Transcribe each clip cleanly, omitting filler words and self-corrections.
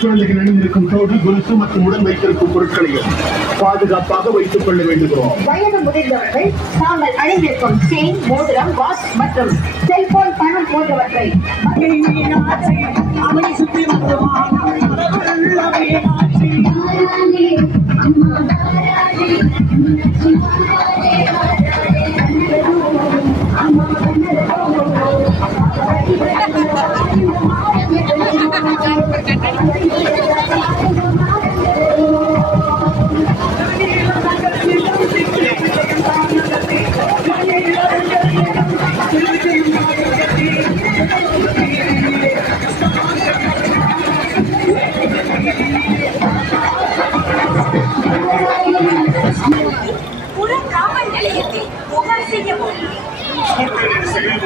குழந்தைகள் அணிந்திருக்கும் தோடு கொலுசு மற்றும் உடன் வைத்திருக்கும் பொருட்களையும் பாதுகாப்பாக வைத்துக் கொள்ள வேண்டுகிறோம். வயது முதிர்ந்தவர்கள் தாங்கள் அணிந்திருக்கும் செயின், மோதிரம், வாட்ச் மற்றும் செல்போன், பணம் போன்றவற்றை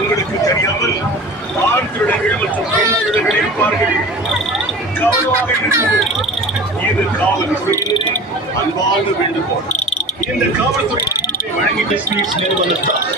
உங்களுக்கு தெரியாமல் ஆண் திருடர்கள் மற்றும் பெண் திருடர்கள் இருப்பார்கள். கவனமாக இருக்கிறது. இது காவல்துறையினரின் அன்பான வேண்டுகோள். இந்த காவல்துறை வழங்கிய ஸ்வீட்ஸ் நிறுவனத்தால்